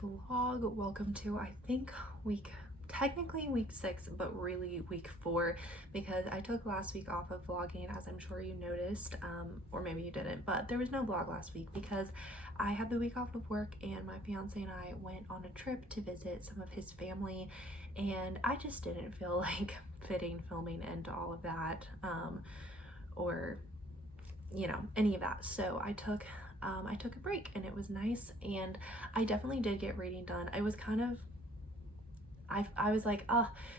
vlog. Welcome to, I think, technically week 6, but really week 4, because I took last week off of vlogging, as I'm sure you noticed, or maybe you didn't, but there was no vlog last week because I had the week off of work and my fiance and I went on a trip to visit some of his family, and I just didn't feel like fitting filming into all of that, or any of that. So I took a break, and it was nice, and I definitely did get reading done. I was kind of, I was like,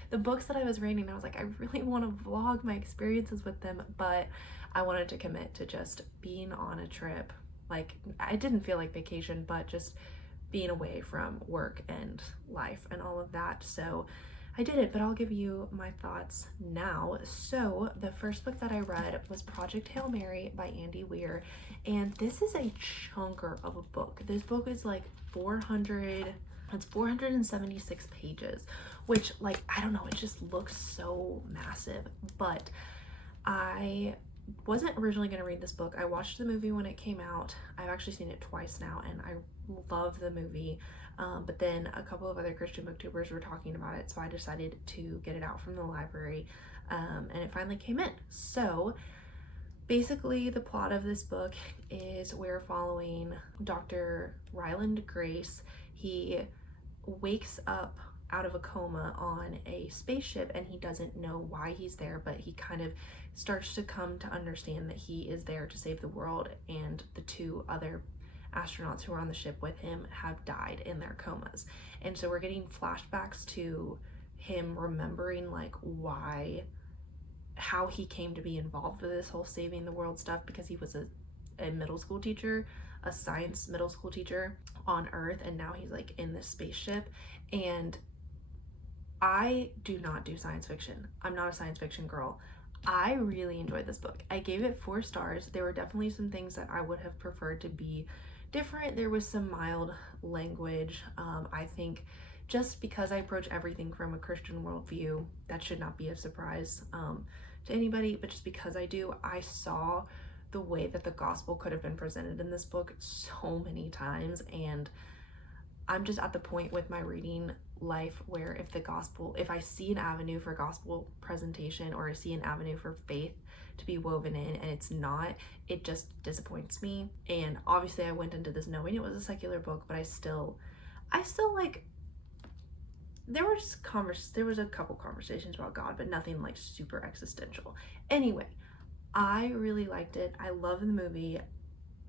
the books that I was reading, I was like, I really want to vlog my experiences with them, but I wanted to commit to just being on a trip. Like, I didn't feel like vacation, but just being away from work and life and all of that. So I did it, but I'll give you my thoughts now. So the first book that I read was Project Hail Mary by Andy Weir, and this is a chunker of a book. This book is like 476 pages, which, like, I don't know, it just looks so massive, but I wasn't originally going to read this book. I watched the movie when it came out. I've actually seen it twice now, and I love the movie. But then a couple of other Christian booktubers were talking about it, so I decided to get it out from the library, and it finally came in. So basically the plot of this book is we're following Dr. Ryland Grace. He wakes up out of a coma on a spaceship, and he doesn't know why he's there, but he kind of starts to come to understand that he is there to save the world, and the 2 other astronauts who are on the ship with him have died in their comas. And so we're getting flashbacks to him remembering, like, how he came to be involved with this whole saving the world stuff, because he was a middle school teacher, a science middle school teacher on Earth, and now he's like in this spaceship. And I do not do science fiction. I'm not a science fiction girl. I really enjoyed this book. I gave it 4 stars. There were definitely some things that I would have preferred to be different. There was some mild language. I think just because I approach everything from a Christian worldview, that should not be a surprise to anybody, but just because I do, I saw the way that the gospel could have been presented in this book so many times, and I'm just at the point with my reading life where if I see an avenue for gospel presentation, or I see an avenue for faith to be woven in and it's not, it just disappoints me. And obviously I went into this knowing it was a secular book, but I still like, there was a couple conversations about God, but nothing like super existential. Anyway, I really liked it. I love the movie.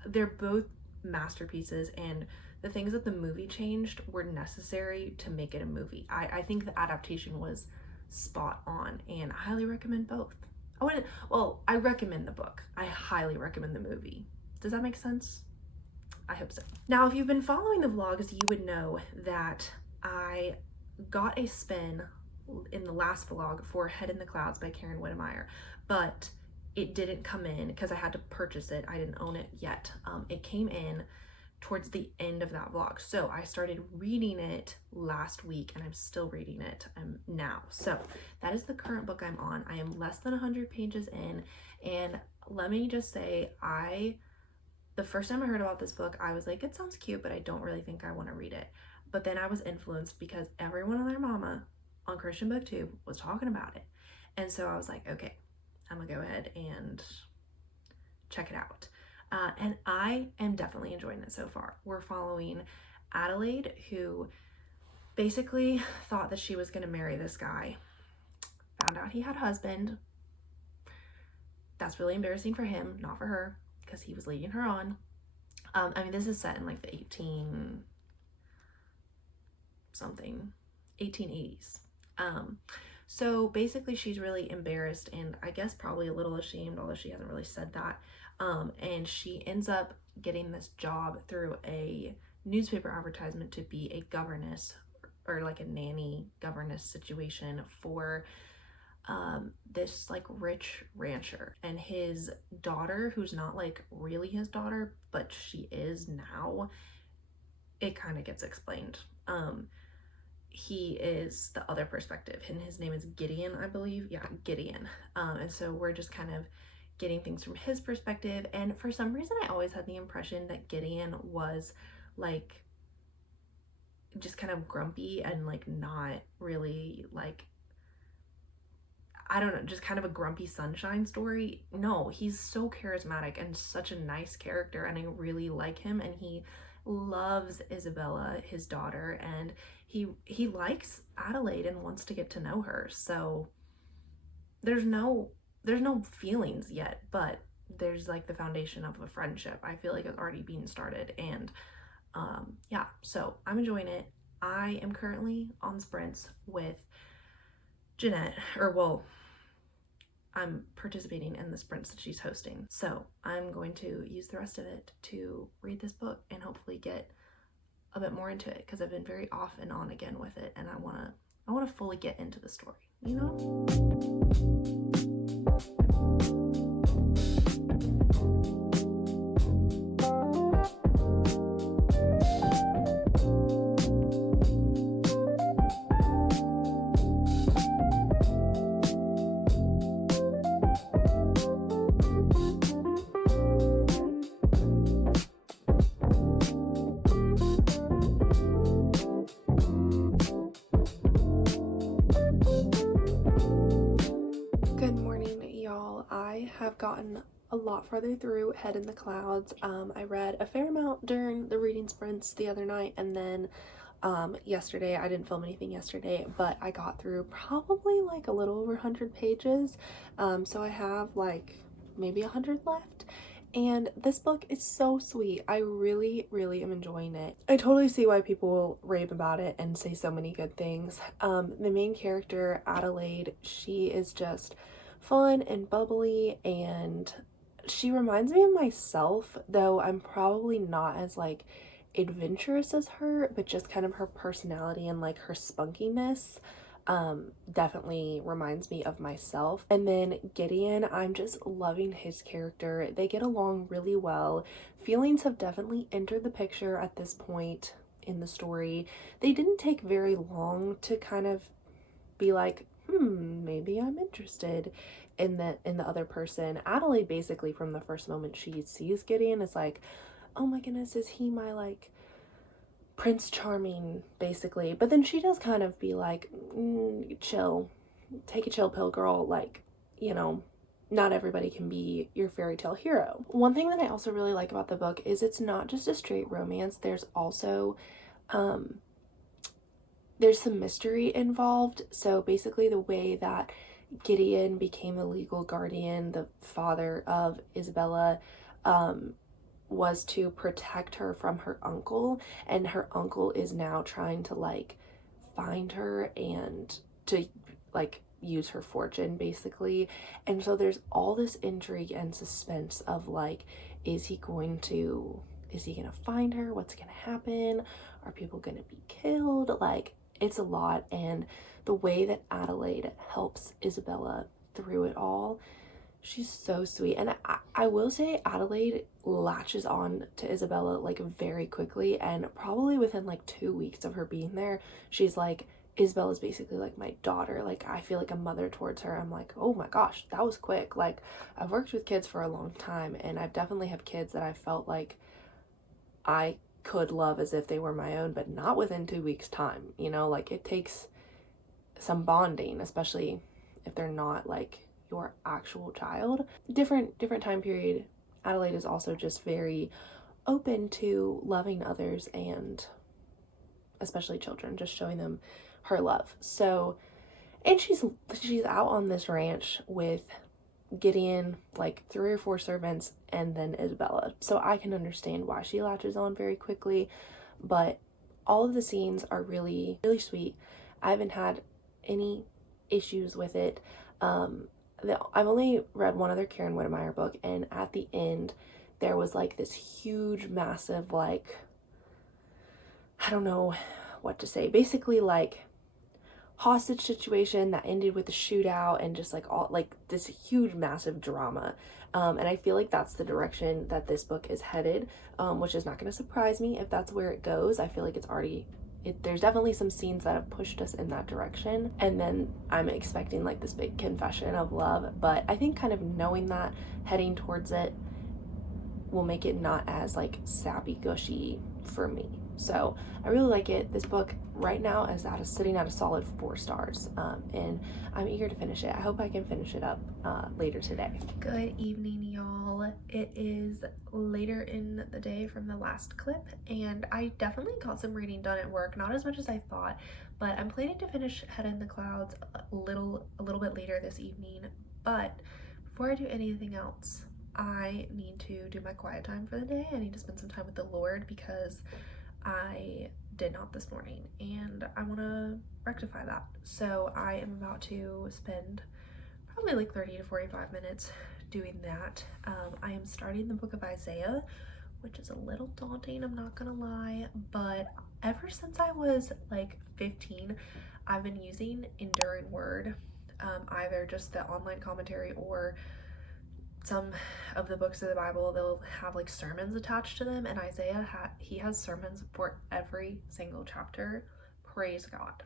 They're both masterpieces, and the things that the movie changed were necessary to make it a movie. I think the adaptation was spot on, and I highly recommend both. I recommend the book. I highly recommend the movie. Does that make sense? I hope so. Now, if you've been following the vlogs, you would know that I got a spin in the last vlog for Head in the Clouds by Witemeyer, but it didn't come in because I had to purchase it. I didn't own it yet. It came in towards the end of that vlog. So I started reading it last week, and I'm still reading it now. So that is the current book I'm on. I am less than 100 pages in, and let me just say, the first time I heard about this book, I was like, it sounds cute, but I don't really think I want to read it. But then I was influenced because everyone and their mama on Christian BookTube was talking about it. And so I was like, okay, I'm gonna go ahead and check it out. And I am definitely enjoying it so far. We're following Adelaide, who basically thought that she was gonna marry this guy. Found out he had a husband. That's really embarrassing for him, not for her, because he was leading her on. I mean, this is set in like the 1880s. So basically she's really embarrassed, and I guess probably a little ashamed, although she hasn't really said that. And she ends up getting this job through a newspaper advertisement to be a governess, or like a nanny governess situation for this like rich rancher, and his daughter, who's not like really his daughter, but she is now. It kind of gets explained. He is the other perspective, and his name is Gideon, I believe. Yeah, Gideon. And so we're just kind of getting things from his perspective. And for some reason, I always had the impression that Gideon was like just kind of grumpy and like not really like, I don't know, just kind of a grumpy sunshine story. No, he's so charismatic and such a nice character, and I really like him, and he loves Isabella, his daughter, and he likes Adelaide and wants to get to know her. So there's no feelings yet, but there's like the foundation of a friendship. I feel like it's already being started, and yeah, so I'm enjoying it. I am currently on sprints with Jeanette, or well, I'm participating in the sprints that she's hosting. So I'm going to use the rest of it to read this book and hopefully get a bit more into it, because I've been very off and on again with it, and I want to fully get into the story, you know? Have gotten a lot farther through Head in the Clouds. I read a fair amount during the reading sprints the other night, and then yesterday, I didn't film anything yesterday, but I got through probably like a little over 100 pages, so I have like maybe 100 left, and this book is so sweet. I really am enjoying it. I totally see why people rave about it and say so many good things. The main character, Adelaide, she is just fun and bubbly, and she reminds me of myself, though I'm probably not as like adventurous as her, but just kind of her personality and like her spunkiness definitely reminds me of myself. And then Gideon, I'm just loving his character. They get along really well. Feelings have definitely entered the picture at this point in the story. They didn't take very long to kind of be like, maybe I'm interested in the other person. Adelaide, basically from the first moment she sees Gideon, is like, oh my goodness, is he my like Prince Charming, basically. But then she does kind of be like, chill, take a chill pill, girl, like, you know, not everybody can be your fairy tale hero. One thing that I also really like about the book is it's not just a straight romance. There's also there's some mystery involved. So basically the way that Gideon became the legal guardian, the father of Isabella, was to protect her from her uncle, and her uncle is now trying to like find her and to like use her fortune, basically. And so there's all this intrigue and suspense of like, is he gonna find her? What's gonna happen? Are people gonna be killed? Like, it's a lot. And the way that Adelaide helps Isabella through it all, she's so sweet. And I will say Adelaide latches on to Isabella like very quickly, and probably within like 2 weeks of her being there, she's like, Isabella's basically like my daughter. Like, I feel like a mother towards her. I'm like, oh my gosh, that was quick. Like, I've worked with kids for a long time, and I've definitely have kids that I felt like I could love as if they were my own, but not within 2 weeks time, you know. Like, it takes some bonding, especially if they're not like your actual child. Different time period. Adelaide is also just very open to loving others, and especially children, just showing them her love. So, and she's out on this ranch with Gideon, like 3 or 4 servants, and then Isabella. So I can understand why she latches on very quickly, but all of the scenes are really sweet. I haven't had any issues with it. I've only read one other Karen Witemeyer book, and at the end there was like this huge, massive, like, I don't know what to say, basically like hostage situation that ended with a shootout and just like all like this huge massive drama, and I feel like that's the direction that this book is headed, which is not going to surprise me if that's where it goes. I feel like there's definitely some scenes that have pushed us in that direction, and then I'm expecting like this big confession of love. But I think kind of knowing that, heading towards it, will make it not as like sappy gushy for me. So I really like it. This book right now is sitting at a solid 4 stars, and I'm eager to finish it. I hope I can finish it up later today. Good evening, y'all. It is later in the day from the last clip, and I definitely got some reading done at work. Not as much as I thought, but I'm planning to finish Head in the Clouds a little bit later this evening. But before I do anything else, I need to do my quiet time for the day. I need to spend some time with the Lord because I did not this morning, and I want to rectify that. So I am about to spend probably like 30 to 45 minutes doing that. I am starting the book of Isaiah, which is a little daunting, I'm not gonna lie, but ever since I was like 15, I've been using Enduring Word, either just the online commentary or some of the books of the Bible. They'll have like sermons attached to them, and Isaiah he has sermons for every single chapter. Praise God.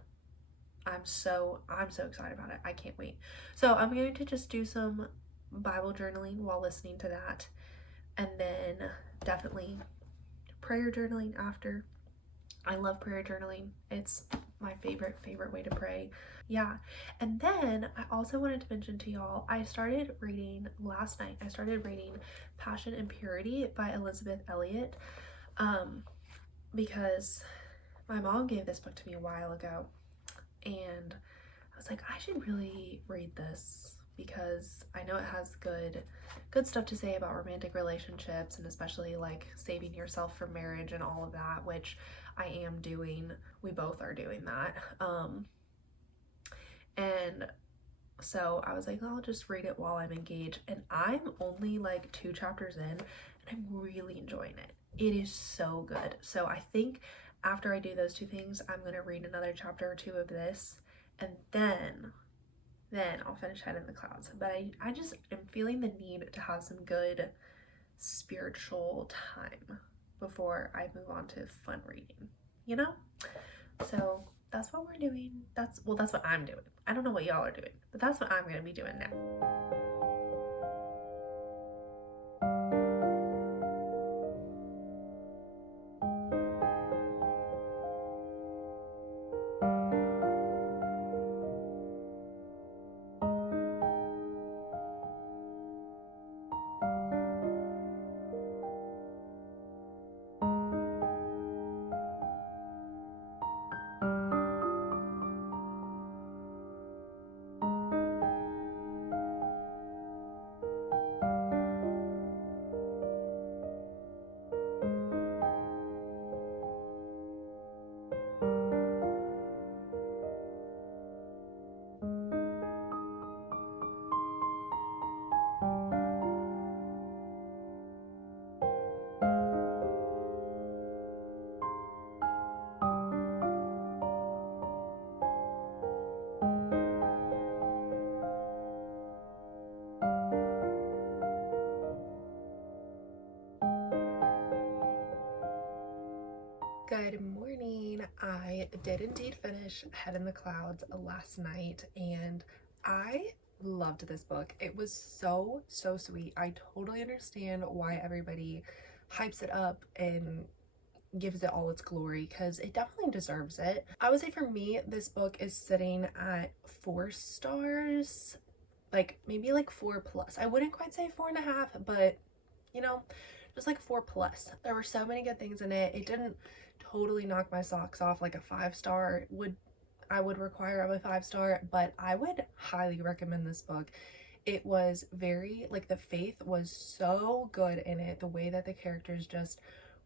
I'm so excited about it. I can't wait. So I'm going to just do some Bible journaling while listening to that, and then definitely prayer journaling after. I love prayer journaling. It's my favorite way to pray. Yeah. And then I also wanted to mention to y'all, I started reading last night. I started reading Passion and Purity by Elizabeth Elliot, because my mom gave this book to me a while ago, and I was like, I should really read this because I know it has good stuff to say about romantic relationships, and especially like saving yourself for marriage and all of that, which I am doing. We both are doing that. And so I was like, I'll just read it while I'm engaged. And I'm only like 2 chapters in, and I'm really enjoying it. It is so good. So I think after I do those 2 things, I'm going to read another chapter or 2 of this, and then I'll finish Head in the Clouds. But I just am feeling the need to have some good spiritual time before I move on to fun reading, you know? So that's what we're doing. That's what I'm doing. I don't know what y'all are doing, but that's what I'm going to be doing now. Good morning. I did indeed finish Head in the Clouds last night, and I loved this book. It was so sweet. I totally understand why everybody hypes it up and gives it all its glory, because it definitely deserves it. I would say for me, this book is sitting at 4 stars, like maybe like 4 plus. I wouldn't quite say 4.5, but you know, just like 4 plus. There were so many good things in it. It didn't totally knock my socks off like a 5 star would require of a 5 star, but I would highly recommend this book. It was very, like, the faith was so good in it, the way that the characters just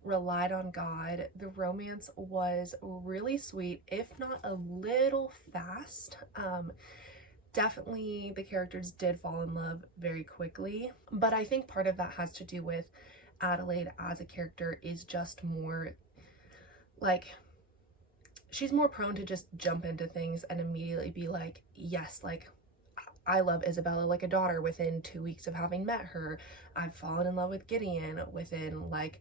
relied on God. The romance was really sweet, if not a little fast. Definitely the characters did fall in love very quickly, but I think part of that has to do with Adelaide as a character is just more like, she's more prone to just jump into things and immediately be like, yes, like, I love Isabella like a daughter within 2 weeks of having met her. I've fallen in love with Gideon within like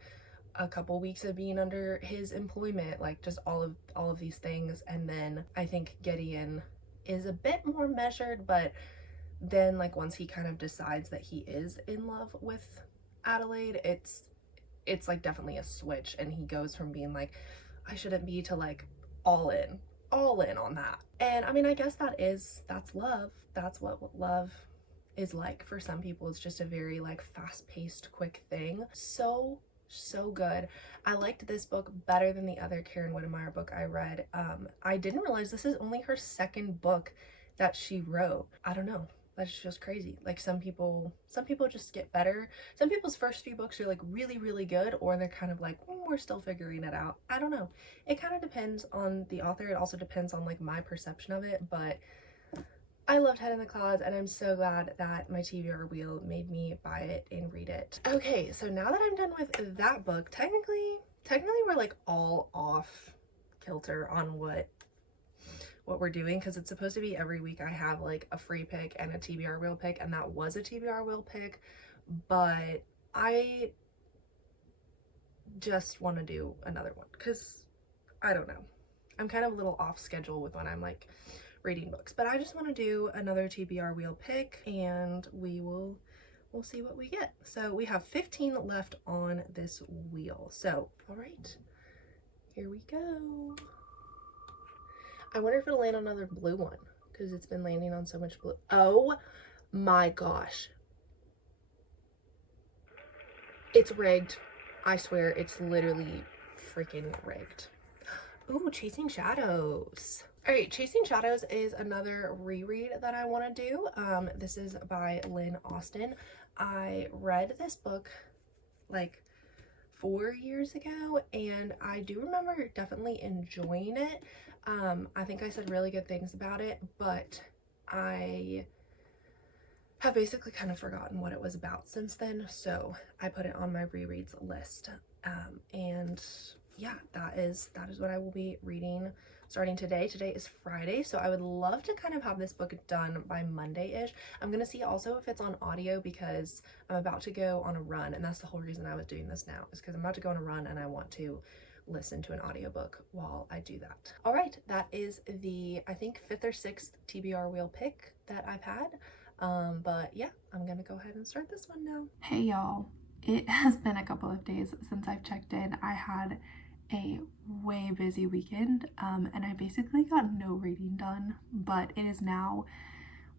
a couple weeks of being under his employment, like just all of these things. And then I think Gideon is a bit more measured, but then like once he kind of decides that he is in love with Adelaide, it's like definitely a switch, and he goes from being like, I shouldn't be to like all in on that. And I mean, I guess that's love. That's what love is like for some people. It's just a very like fast-paced, quick thing. So good. I liked this book better than the other Karen Witemeyer book I read. I didn't realize this is only her second book that she wrote. I don't know, that just feels crazy. Like some people just get better. Some people's first few books are like really good, or they're kind of like, we're still figuring it out. I don't know, it kind of depends on the author. It also depends on like my perception of it, but I loved Head in the Clouds, and I'm so glad that my TBR wheel made me buy it and read it. Okay, so now that I'm done with that book, technically we're like all off kilter on what we're doing, because it's supposed to be every week I have like a free pick and a TBR wheel pick, and that was a TBR wheel pick, but I just want to do another one because I don't know, I'm kind of a little off schedule with when I'm like reading books, but I just want to do another TBR wheel pick, and we'll see what we get. So we have 15 left on this wheel. So all right, here we go. I wonder if it'll land on another blue one, because it's been landing on so much blue. Oh my gosh, it's rigged. I swear it's literally freaking rigged. Ooh, Chasing Shadows. All right, Chasing Shadows is another reread that I want to do. This is by Lynn Austin. I read this book like 4 years ago, and I do remember definitely enjoying it. I think I said really good things about it, but I have basically kind of forgotten what it was about since then, so I put it on my rereads list. And yeah, that is what I will be reading starting today. Today is Friday, so I would love to kind of have this book done by Monday-ish. I'm gonna see also if it's on audio, because I'm about to go on a run, and that's the whole reason I was doing this now, is because I'm about to go on a run and I want to listen to an audiobook while I do that. All right, that is the, I think, 5th or 6th TBR wheel pick that I've had. But yeah, I'm gonna go ahead and start this one now. Hey y'all, it has been a couple of days since I've checked in. I had a way busy weekend, and I basically got no reading done, but it is now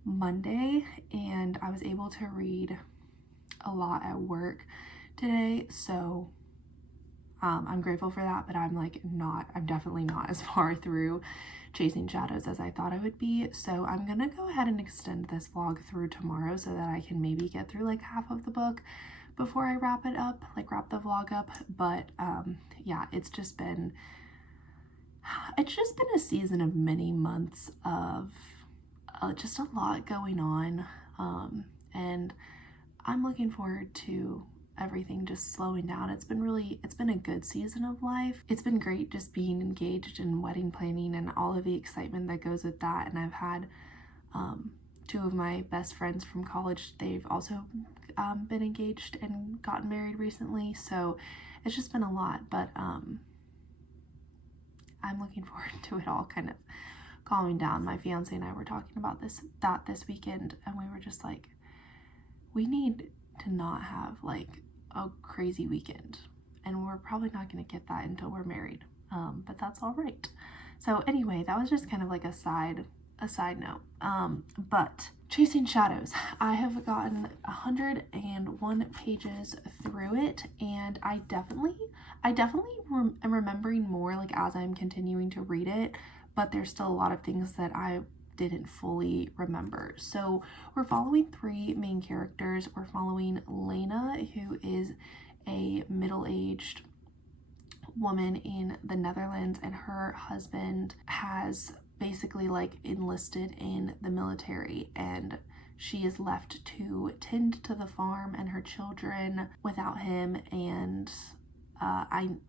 Monday, and I was able to read a lot at work today, so I'm grateful for that, but I'm definitely not as far through Chasing Shadows as I thought I would be. So I'm gonna go ahead and extend this vlog through tomorrow so that I can maybe get through like half of the book before I wrap it up, like wrap the vlog up. But yeah, it's just been a season of many months of just a lot going on, and I'm looking forward to everything just slowing down. It's been a good season of life. It's been great just being engaged in wedding planning and all of the excitement that goes with that. And I've had 2 of my best friends from college, they've also been engaged and gotten married recently, so it's just been a lot. But I'm looking forward to it all kind of calming down. My fiance and I were talking about this weekend, and we were just like, we need to not have like a crazy weekend, and we're probably not going to get that until we're married, but that's all right. So anyway, that was just kind of like a side note. But Chasing Shadows, I have gotten 101 pages through it, and I definitely am remembering more like as I'm continuing to read it, but there's still a lot of things that I didn't fully remember. So we're following 3 main characters. We're following Lena, who is a middle-aged woman in the Netherlands, and her husband has basically like enlisted in the military, and she is left to tend to the farm and her children without him. And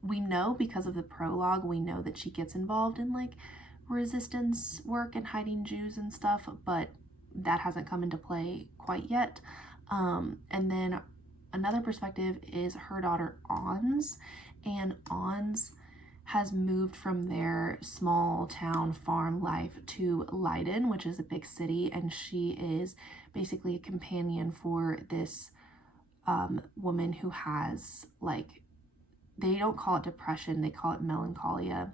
we know, because of the prologue, we know that she gets involved in like resistance work and hiding Jews and stuff, but that hasn't come into play quite yet. And then another perspective is her daughter Ons, and Ons has moved from their small town farm life to Leiden, which is a big city, and she is basically a companion for this woman who has like they don't call it depression, they call it melancholia.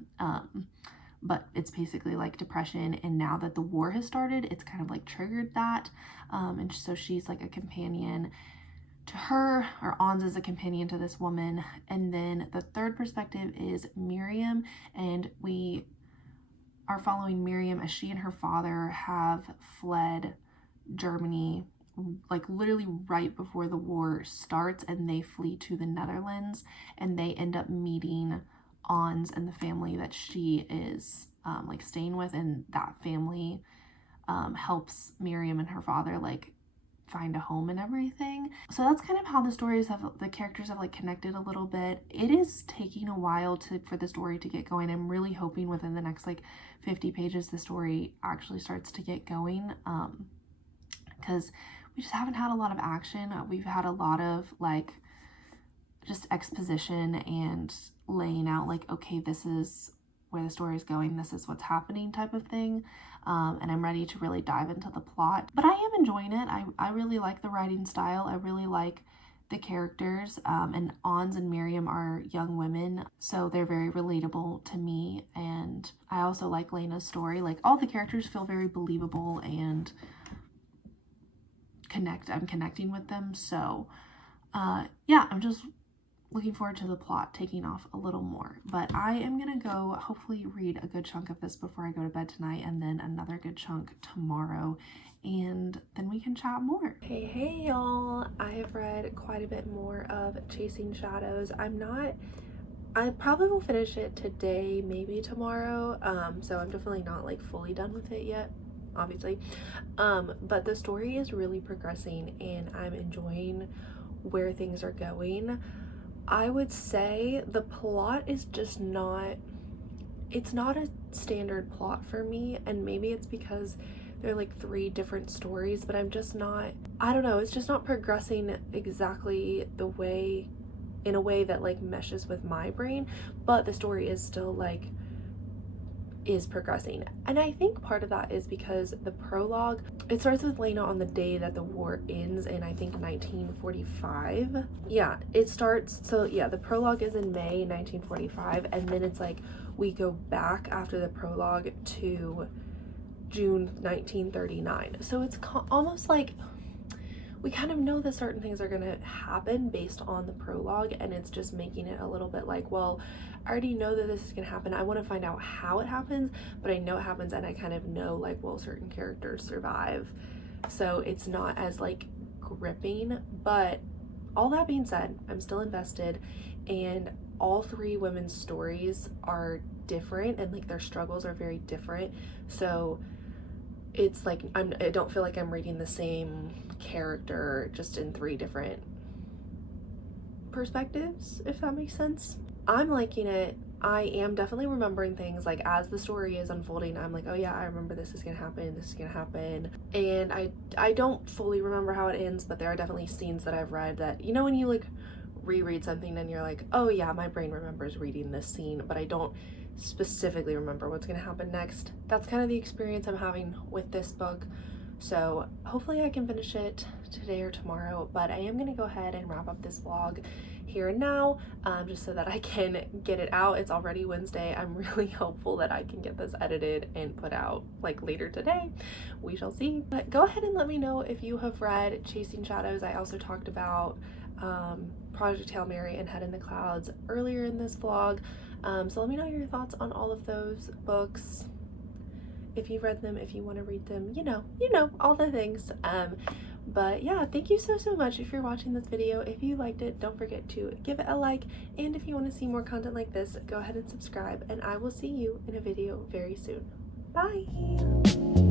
But it's basically like depression, and now that the war has started, it's kind of like triggered that. And so she's like a companion to her, or Ons is a companion to this woman. And then the third perspective is Miriam, and we are following Miriam as she and her father have fled Germany, like literally right before the war starts, and they flee to the Netherlands, and they end up meeting Ons and the family that she is like staying with, and that family helps Miriam and her father like find a home and everything. So that's kind of how the characters have like connected a little bit. It is taking a while for the story to get going. I'm really hoping within the next like 50 pages the story actually starts to get going, because we just haven't had a lot of action. We've had a lot of like just exposition and laying out like, okay, this is where the story is going, this is what's happening type of thing. And I'm ready to really dive into the plot. But I am enjoying it. I really like the writing style. I really like the characters. And Ons and Miriam are young women, so they're very relatable to me. And I also like Lena's story. Like, all the characters feel very believable, and I'm connecting with them. So yeah, I'm just looking forward to the plot taking off a little more. But I am gonna go hopefully read a good chunk of this before I go to bed tonight, and then another good chunk tomorrow, and then we can chat more. Hey y'all, I have read quite a bit more of Chasing Shadows. I probably will finish it today, maybe tomorrow. So I'm definitely not like fully done with it yet, obviously. But the story is really progressing, and I'm enjoying where things are going. I would say the plot is just it's not a standard plot for me, and maybe it's because they're like 3 different stories, but I don't know, it's just not progressing exactly in a way that like meshes with my brain, but the story is still like is progressing. And I think part of that is because the prologue, it starts with Lena on the day that the war ends in, I think, 1945. Yeah, it starts, so yeah, the prologue is in May 1945, and then it's like we go back after the prologue to June 1939. So it's almost like we kind of know that certain things are going to happen based on the prologue, and it's just making it a little bit like, well, I already know that this is going to happen. I want to find out how it happens, but I know it happens, and I kind of know like, well, certain characters survive. So it's not as like gripping. But all that being said, I'm still invested, and all 3 women's stories are different, and like their struggles are very different. So it's like I don't feel like I'm reading the same character just in 3 different perspectives, if that makes sense. I'm liking it. I am definitely remembering things, like as the story is unfolding, I'm like, oh yeah, I remember this is gonna happen, and I don't fully remember how it ends, but there are definitely scenes that I've read that, you know, when you like reread something and you're like, oh yeah, my brain remembers reading this scene, but I don't specifically remember what's gonna happen next. That's kind of the experience I'm having with this book. So hopefully I can finish it today or tomorrow, but I am gonna go ahead and wrap up this vlog here and now, just so that I can get it out. It's already Wednesday. I'm really hopeful that I can get this edited and put out like later today. We shall see. But go ahead and let me know if you have read Chasing Shadows. I also talked about Project Hail Mary and Head in the Clouds earlier in this vlog. So let me know your thoughts on all of those books. If you've read them, if you want to read them, you know, all the things. But yeah, thank you so much if you're watching this video. If you liked it, don't forget to give it a like, and if you want to see more content like this, go ahead and subscribe, and I will see you in a video very soon. Bye!